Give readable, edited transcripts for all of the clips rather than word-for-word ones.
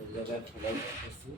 এই জায়গায় খেলাই করতেছি।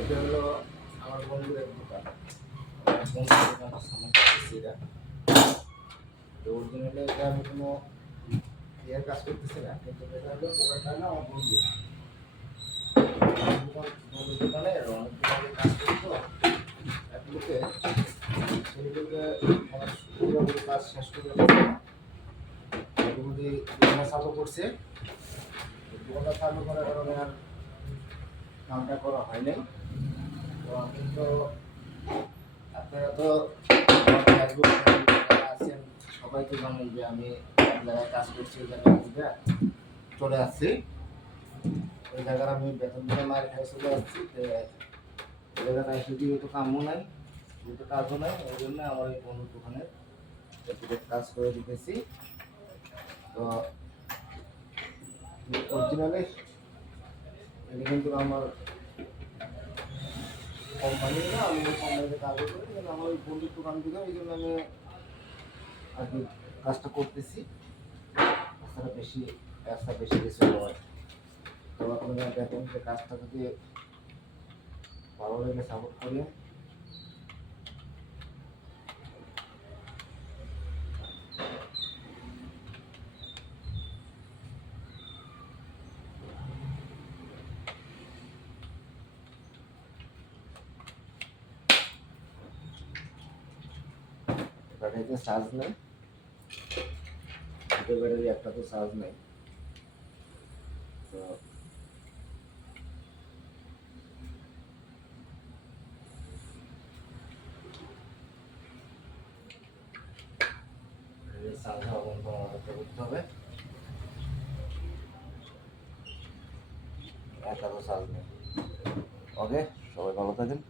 এটা হলো আমার বন্ধুর এক দোকান। বন্ধুর দোকানের সামনে করতেছি এটা। তো অরিজিনালি এটা আমি কোনো ইয়ের কাজ করতেছি না, কিন্তু এটা হলো দোকানটা না আমার বন্ধু। বন্ধুর দোকানে অনেক কাজ করতো। এক লোকে সেগুলোকে আমার পুরোপুরি কাজ শেষ করে মোটামুটি দোকানটা চালু করছে। দোকানটা চালু করার কারণে আর কামটা করা হয় নাই। তো আমি তো আপনারা তো ফেসবুক যারা আছেন সবাই তো জানেন যে আমি এক জায়গায় কাজ করছি, ওই জায়গায় চলে আসছি। ওই জায়গায় আমি বেতন দিয়ে মার খেয়ে চলে আসছি। ওই জায়গাটা এসে দিয়ে তো কামও নাই, যেহেতু কাজও নাই, ওই জন্য আমার এই বন্ধুর দোকানে একটু কাজ করে দিতেছি। তো অরিজিনালি এটা কিন্তু আমার কোম্পানি না, আমি ওই কোম্পানিতে কাজ করি, কিন্তু আমার ওই বন্ধুর দোকান থেকে ওই জন্য আমি আর কি কাজটা করতেছি। কাজটা বেশি কিছু নয়। তো আপনারা দেখেন যে কাজটা যদি ভালো লাগে সাপোর্ট করিয়ে। ব্যাটারিতে চার্জ নেই, দুটো ব্যাটারি, একটা তো চার্জ নেই। তো চার্জ হওয়া বন্ধ করতে হবে, একটা তো চার্জ নেই। ওকে, সবাই ভালো থাকেন।